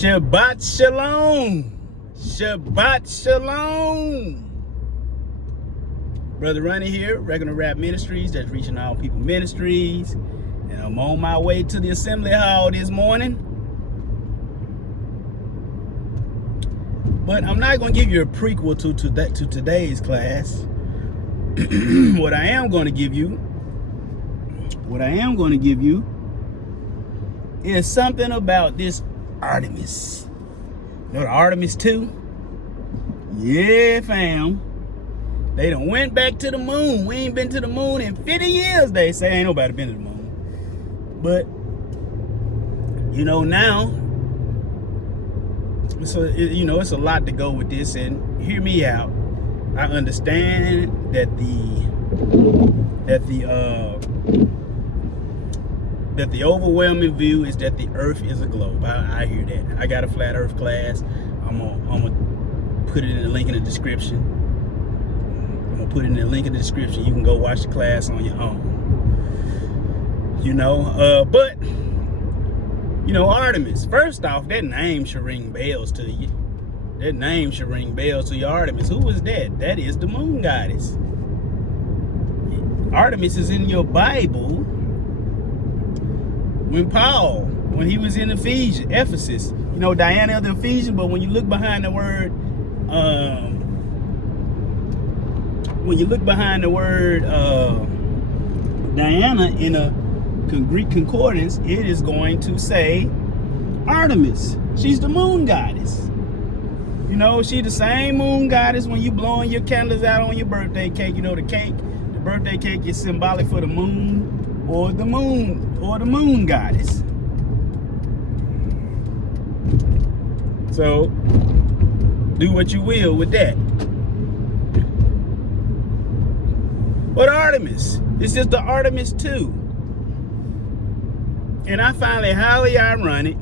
Shabbat Shalom. Shabbat Shalom. Brother Ronnie here, Regular Rap Ministries, that's reaching all people ministries. And I'm on my way to the assembly hall this morning. But I'm not going to give you a prequel to today's class. What I am going to give you is something about this Artemis. You know the Artemis 2? Yeah, fam. They done went back to the moon. We ain't been to the moon in 50 years, they say. Ain't nobody been to the moon. But, you know, now, so, you know, it's a lot to go with this. And hear me out. I understand that the overwhelming view is that the earth is a globe. I hear that. I got a flat earth class. I'm gonna put it in the link in the description. You can go watch the class on your own. You know, but you know, Artemis, first off, that name should ring bells to you. Artemis. Who is that? That is the moon goddess. Artemis is in your Bible. When he was in Ephesus, you know, Diana of the Ephesians, but when you look behind the word, Diana in a Greek concordance, it is going to say Artemis. She's the moon goddess. You know, she's the same moon goddess when you blowing your candles out on your birthday cake. You know, the birthday cake is symbolic for the moon. Or the moon goddess. So do what you will with that. But Artemis, this is the Artemis 2. And I find it highly ironic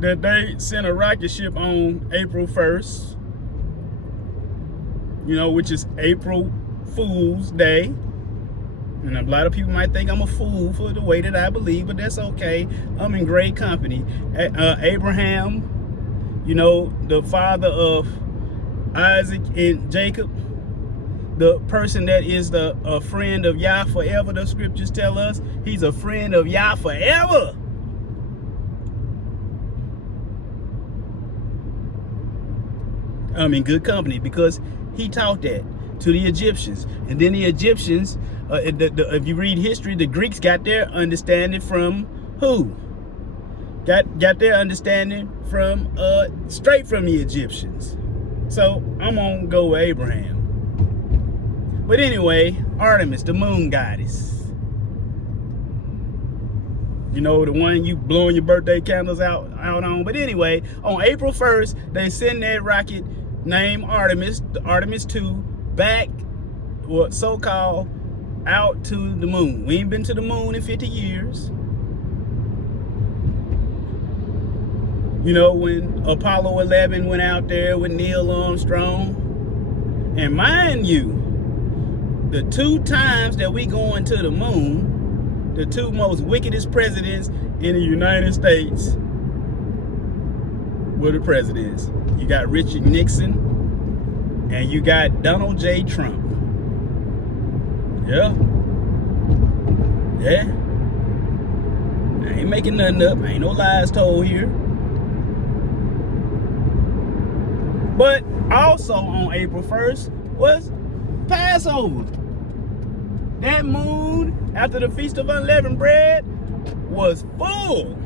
that they sent a rocket ship on April 1st, you know, which is April Fool's Day. And a lot of people might think I'm a fool for the way that I believe, but that's okay. I'm in great company. Abraham, you know, the father of Isaac and Jacob, the person that is a friend of Yah forever, the scriptures tell us. He's a friend of Yah forever. I'm in good company because he taught that to the Egyptians. And then the Egyptians, if you read history, the Greeks got their understanding from who? Got their understanding from straight from the Egyptians. So I'm gonna go with Abraham. But anyway, Artemis, the moon goddess. You know, the one you blowing your birthday candles out on. But anyway, on April 1st, they send that rocket named Artemis, the Artemis 2, back, what so-called, out to the moon. We ain't been to the moon in 50 years. You know, when Apollo 11 went out there with Neil Armstrong. And mind you, the 2 times that we going to the moon, the 2 most wickedest presidents in the United States were the presidents. You got Richard Nixon and you got Donald J. Trump. Yeah. I ain't making nothing up. Ain't no lies told here. But also on April 1st was Passover. That moon, after the Feast of Unleavened Bread, was full.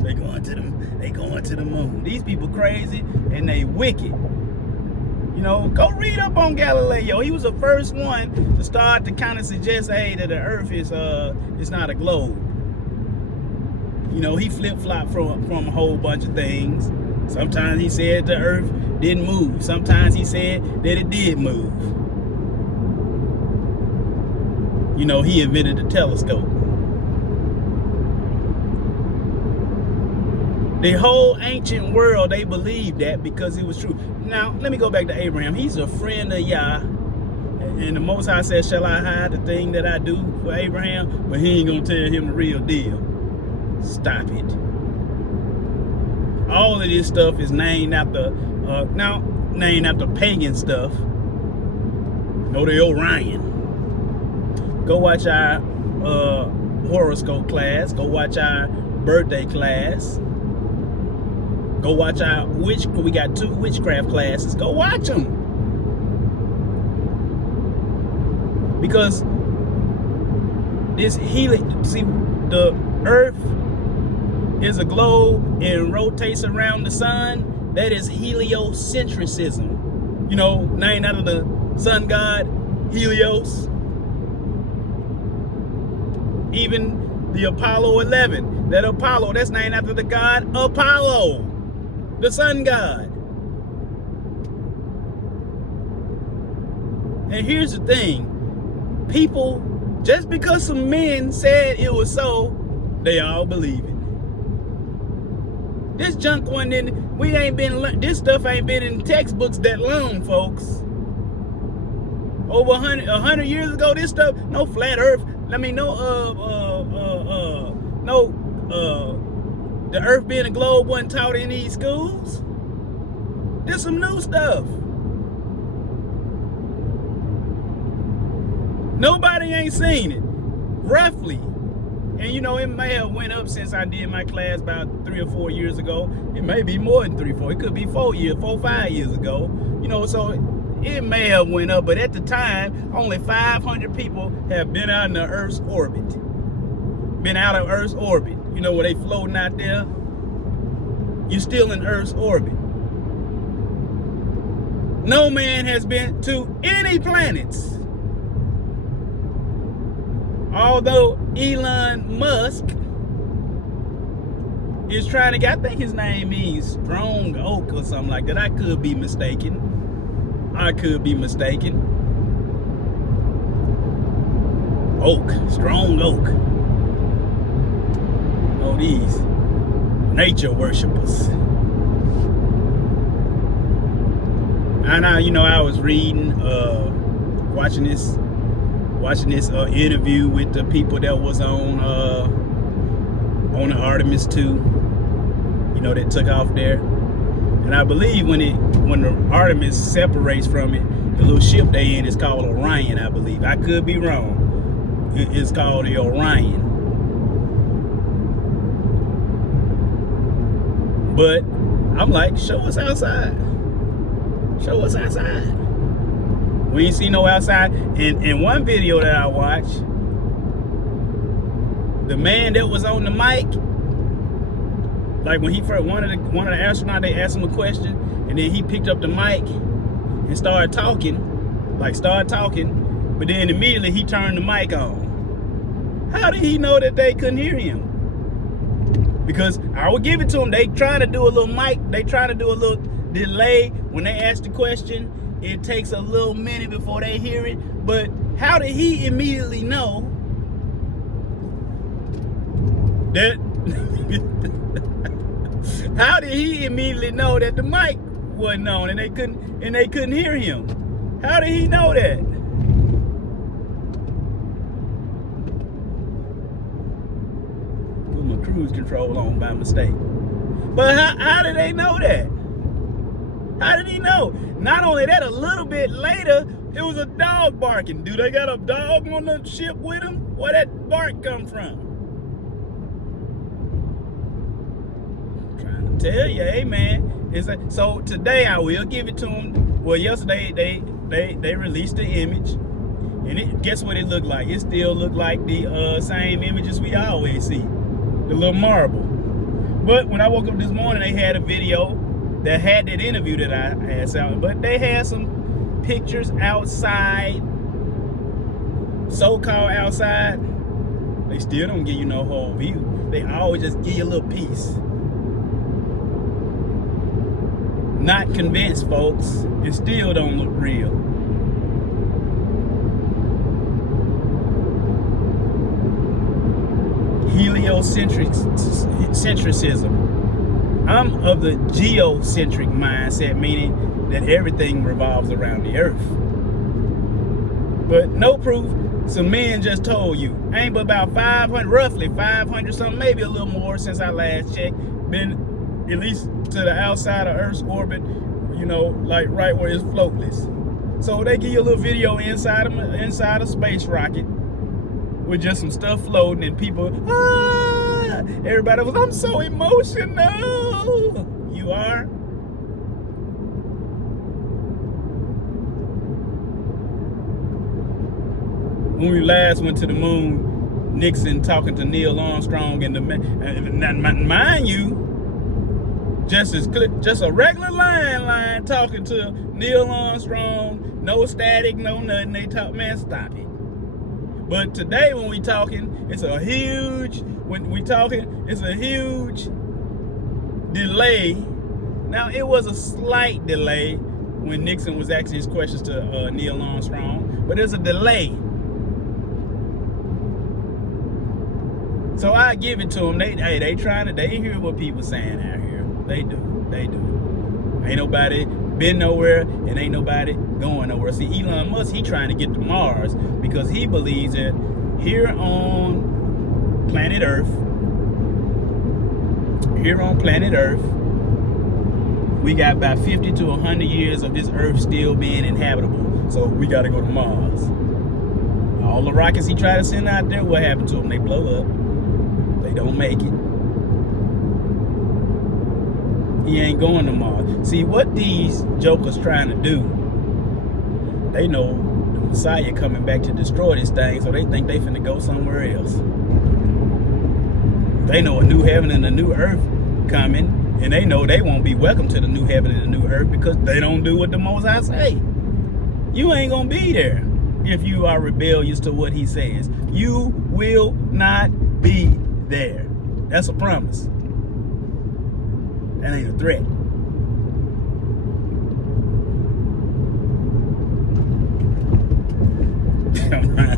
They going to the moon. These people crazy and they wicked. You know, go read up on Galileo. He was the first one to start to kind of suggest, hey, that the earth is it's not a globe. You know, he flip-flopped from a whole bunch of things. Sometimes he said the earth didn't move. Sometimes he said that it did move. You know, he invented the telescope. The whole ancient world, they believed that because it was true. Now, let me go back to Abraham. He's a friend of Yah. And the Most High said, shall I hide the thing that I do for Abraham? But he ain't going to tell him the real deal. Stop it. All of this stuff is named after pagan stuff. Go to Orion. Go watch our horoscope class. Go watch our birthday class. Go watch our we got 2 witchcraft classes. Go watch them. Because this the earth is a globe and rotates around the sun. That is heliocentrism. You know, named out of the sun god Helios. Even the Apollo 11, that's named after the god Apollo, the sun god. And here's the thing, people, just because some men said it was so, they all believe it. This junk this stuff ain't been in textbooks that long, folks. Over 100 years ago, this stuff, no flat earth, the earth being a globe wasn't taught in these schools. There's some new stuff. Nobody ain't seen it, roughly. And you know, it may have went up since I did my class about 3 or 4 years ago. It may be more than 3 or 4. It could be 4 or 5 years ago. You know, so it may have went up, but at the time, only 500 people have been out in the Earth's orbit. Been out of Earth's orbit. You know, where they floating out there? You're still in Earth's orbit. No man has been to any planets. Although Elon Musk is trying to get, I think his name means strong oak or something like that. I could be mistaken. Oak, strong oak. Oh, these nature worshipers. And I was reading, watching this interview with the people that was on the Artemis 2, you know, that took off there. And I believe when the Artemis separates from it, the little ship they in is called Orion, I believe. I could be wrong. It's called the Orion. But I'm like, show us outside. Show us outside. We ain't see no outside. In one video that I watched, the man that was on the mic, like when he first, one of the astronauts, they asked him a question, and then he picked up the mic and started talking, but then immediately he turned the mic on. How did he know that they couldn't hear him? Because I would give it to him. They trying to do a little delay when they ask the question. It takes a little minute before they hear it. But how did he immediately know that? How did he immediately know that the mic wasn't on and they couldn't hear him? How did he know that? Put my cruise control on by mistake. But how did they know that? How did he know? Not only that, a little bit later, it was a dog barking. Do they got a dog on the ship with them? Where that bark come from? I'm trying to tell you, hey man. So today I will give it to them. Well, yesterday they released the image, and guess what it looked like? It still looked like the same images we always see, the little marble. But when I woke up this morning, they had a video that had that interview that I had out, but they had some pictures outside, so-called outside. They still don't give you no whole view. They always just give you a little piece. Not convinced, folks. It still don't look real. Heliocentrism. I'm of the geocentric mindset, meaning that everything revolves around the earth. But no proof. Some men just told you. Ain't but about 500, roughly 500 something, maybe a little more since I last checked, been at least to the outside of Earth's orbit, you know, like right where it's floatless. So they give you a little video inside a space rocket with just some stuff floating and people, everybody was, I'm so emotional. You are? When we last went to the moon, Nixon talking to Neil Armstrong and mind you, just a regular line talking to Neil Armstrong, no static, no nothing. They talk, man, stop it. But today when we talking, it's a huge delay. Now it was a slight delay when Nixon was asking his questions to Neil Armstrong, but there's a delay. So I give it to them. They hear what people saying out here. They do. Ain't nobody been nowhere and ain't nobody going nowhere. See, Elon Musk, he trying to get to Mars because he believes that here on planet Earth, we got about 50 to 100 years of this Earth still being inhabitable. So we got to go to Mars. All the rockets he tried to send out there, what happened to them? They blow up. They don't make it. He ain't going to Mars. See, what these jokers trying to do, they know the Messiah coming back to destroy this thing, so they think they finna go somewhere else. They know a new heaven and a new earth coming, and they know they won't be welcome to the new heaven and the new earth because they don't do what the Most High say. You ain't gonna be there if you are rebellious to what he says. You will not be there. That's a promise. That ain't a threat.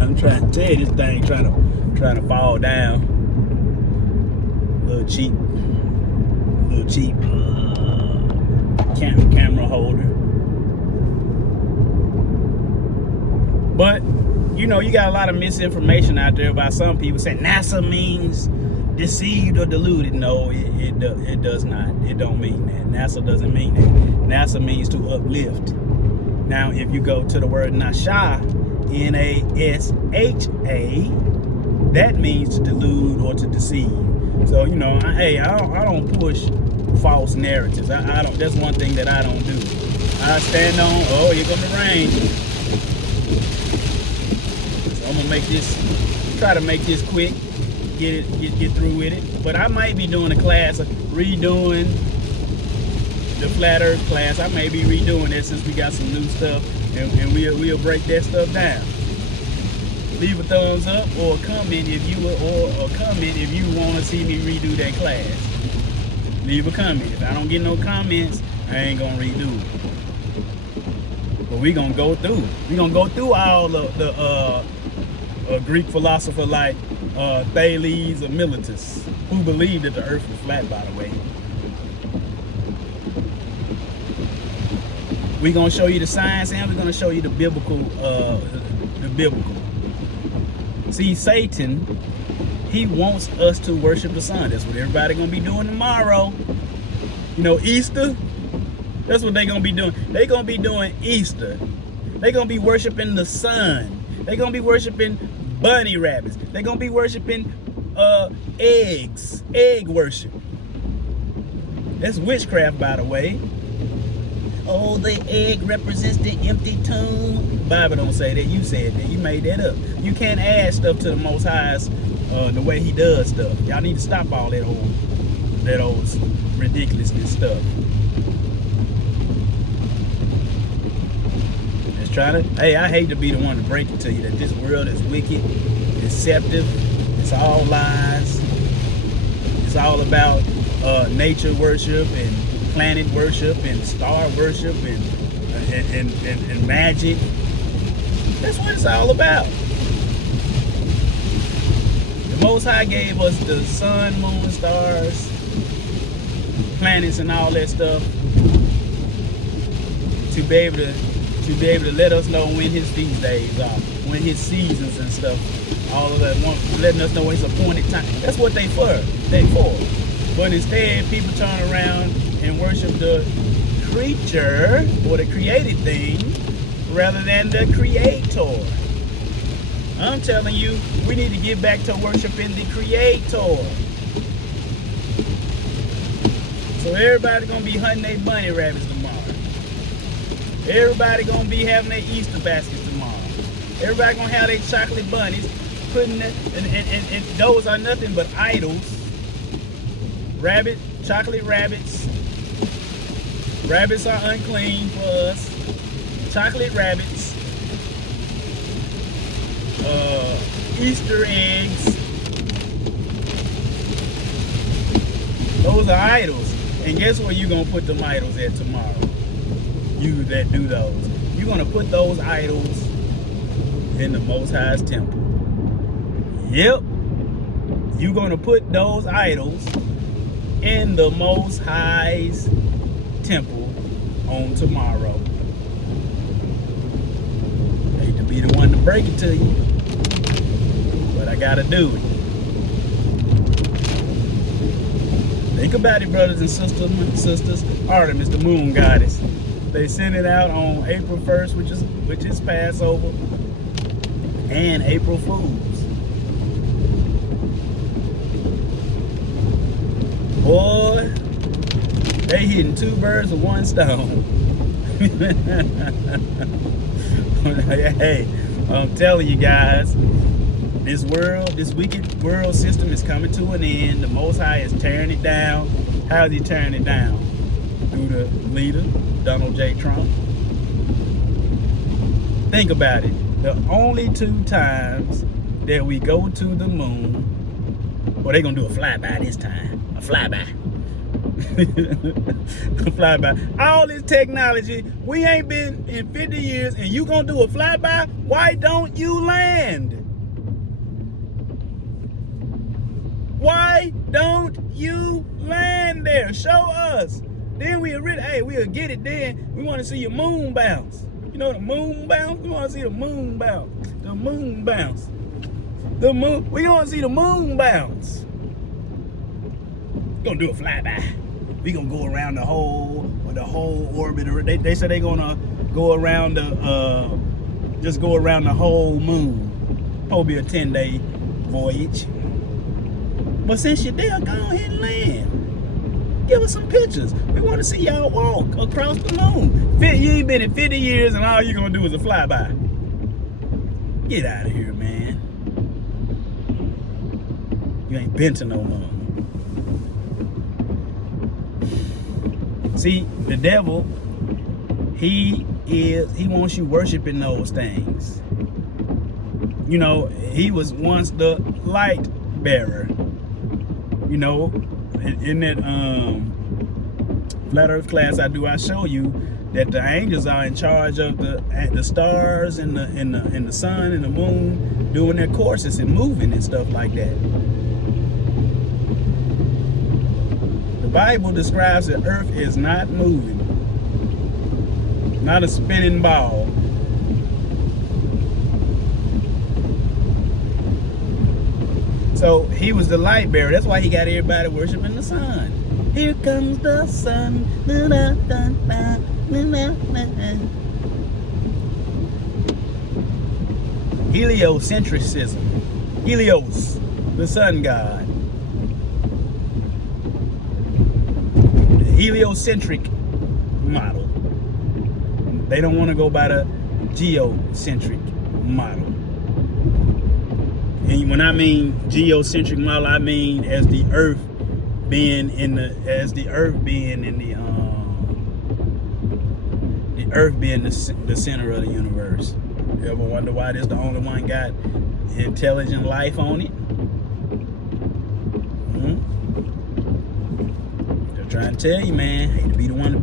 I'm trying to tell you, this thing trying to fall down. A little cheap camera holder. But you know, you got a lot of misinformation out there about some people saying NASA means deceived or deluded. No, it does not. It don't mean that. NASA doesn't mean that. NASA means to uplift. Now, if you go to the word Nasha, N-A-S-H-A, that means to delude or to deceive. So, you know, I don't push false narratives. I don't. That's one thing that I don't do. I stand on, oh, here comes the rain. So I'm gonna try to make this quick. Get through with it. But I might be doing a class, redoing the flat earth class. I may be redoing that since we got some new stuff, and we'll break that stuff down. Leave a thumbs up or comment if you want to see me redo that class. Leave a comment. If I don't get no comments, I ain't gonna redo it. But we're gonna go through. We're gonna go through all the Greek philosopher like Thales or Miletus, who believed that the earth was flat, by the way. We're gonna show you the science and we're gonna show you the biblical. See, Satan, he wants us to worship the sun. That's what everybody gonna be doing tomorrow. You know, Easter, that's what they gonna be doing. They gonna be doing Easter. They gonna be worshiping the sun. They gonna be worshiping bunny rabbits. They're gonna be worshiping eggs, egg worship. That's witchcraft, by the way. Oh, the egg represents the empty tomb. Bible don't say that. You said that. You made that up. You can't add stuff to the Most High's the way he does stuff. Y'all need to stop all that old ridiculousness stuff. Hey, I hate to be the one to break it to you that this world is wicked, deceptive, it's all lies. It's all about nature worship and planet worship and star worship and magic. That's what it's all about. The Most High gave us the sun, moon, stars, planets and all that stuff to be able to let us know when his feast days are, when his seasons and stuff, all of that, letting us know when it's appointed time. That's what they for. But instead, people turn around and worship the creature or the created thing rather than the creator. I'm telling you, we need to get back to worshiping the creator. So everybody gonna be hunting their bunny rabbits tomorrow. Everybody gonna be having their Easter baskets tomorrow. Everybody gonna have their chocolate bunnies, putting it, and those are nothing but idols. Chocolate rabbits. Rabbits are unclean for us. Chocolate rabbits. Easter eggs. Those are idols. And guess where you're gonna put them idols at tomorrow? You that do those. You're gonna put those idols in the Most High's temple. Yep. You're gonna put those idols in the Most High's temple on tomorrow. Hate to be the one to break it to you, but I gotta do it. Think about it, brothers and sisters. Artemis, the moon goddess. They sent it out on April 1st, which is Passover, and April Fools. Boy, they hitting two birds with one stone. Hey, I'm telling you guys, this wicked world system is coming to an end. The Most High is tearing it down. How is he tearing it down? Through the leader, Donald J. Trump. Think about it. The only 2 times that we go to the moon, well, they're gonna do a flyby this time. A flyby. A flyby. All this technology, we ain't been in 50 years, and you gonna do a flyby? Why don't you land? Why don't you land there? Show us. Then we'll get it then. We want to see your moon bounce. You know the moon bounce? We want to see the moon bounce. The moon bounce. The moon. We want to see the moon bounce. We're gonna do a flyby. We gonna go around the whole orbit. They said they gonna go around just go around the whole moon. Probably a 10-day voyage. But since you're there, go ahead and land. Give us some pictures. We want to see y'all walk across the moon. You ain't been in 50 years and all you're going to do is a flyby. Get out of here, man. You ain't been to no moon. See, the devil, he wants you worshiping those things. You know, he was once the light bearer. You know, in that flat earth class I show you that the angels are in charge of the stars and the sun and the moon, doing their courses and moving and stuff like that. The Bible describes that earth is not moving, not a spinning ball. So he was the light bearer. That's why he got everybody worshiping the sun. Here comes the sun. Heliocentrism. Helios, the sun god. The heliocentric model. They don't want to go by the geocentric model. And when I mean geocentric model, I mean as the Earth being in the center of the universe. You ever wonder why this the only one got intelligent life on it? They're trying to tell you, man.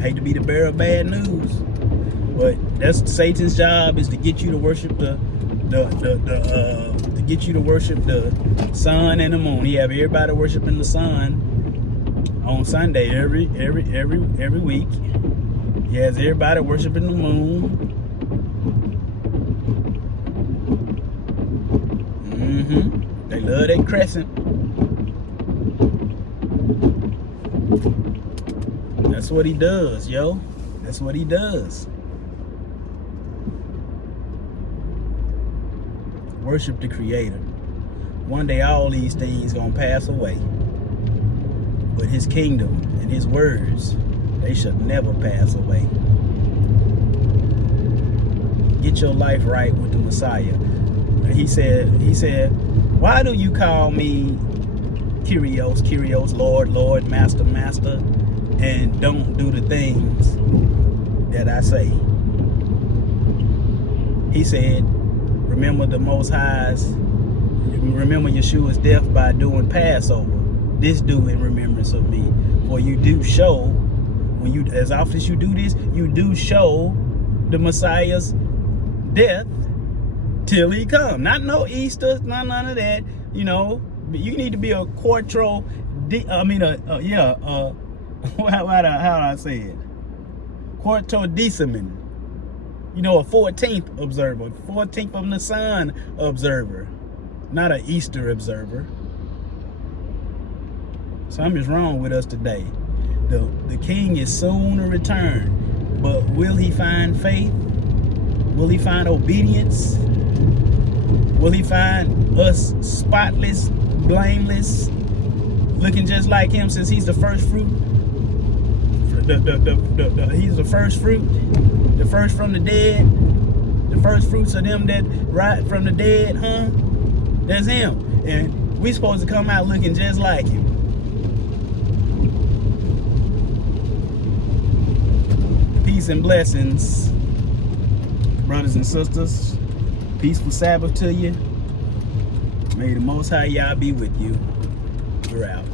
Hate to be the bearer of bad news. But that's Satan's job, is to get you to worship the sun and the moon. He have everybody worshiping the sun on Sunday every week. He has everybody worshiping the moon. They love that crescent. That's what he does, yo. That's what he does. Worship the Creator. One day all these things gonna pass away. But his kingdom and his words, they should never pass away. Get your life right with the Messiah. He said, why do you call me Kyrios, Kyrios, Lord, Lord, Master, Master, and don't do the things that I say? He said, remember the Most High's, remember Yeshua's death by doing Passover. This do in remembrance of me. For you do show, when you, as often as you do this, you do show the Messiah's death till he come. Not no Easter, not none of that. You know, you need to be a quarto, how do I say it? Quartodeciman. You know, a 14th observer, 14th of the sun observer, not an Easter observer. Something's wrong with us today. The king is soon to return, but will he find faith? Will he find obedience? Will he find us spotless, blameless, looking just like him, since he's the first fruit? He's the first fruit, the first from the dead, the first fruits of them that rise from the dead, huh? That's him. And we supposed to come out looking just like him. Peace and blessings, brothers and sisters. Peaceful Sabbath to you. May the Most High Yah be with you. We're out.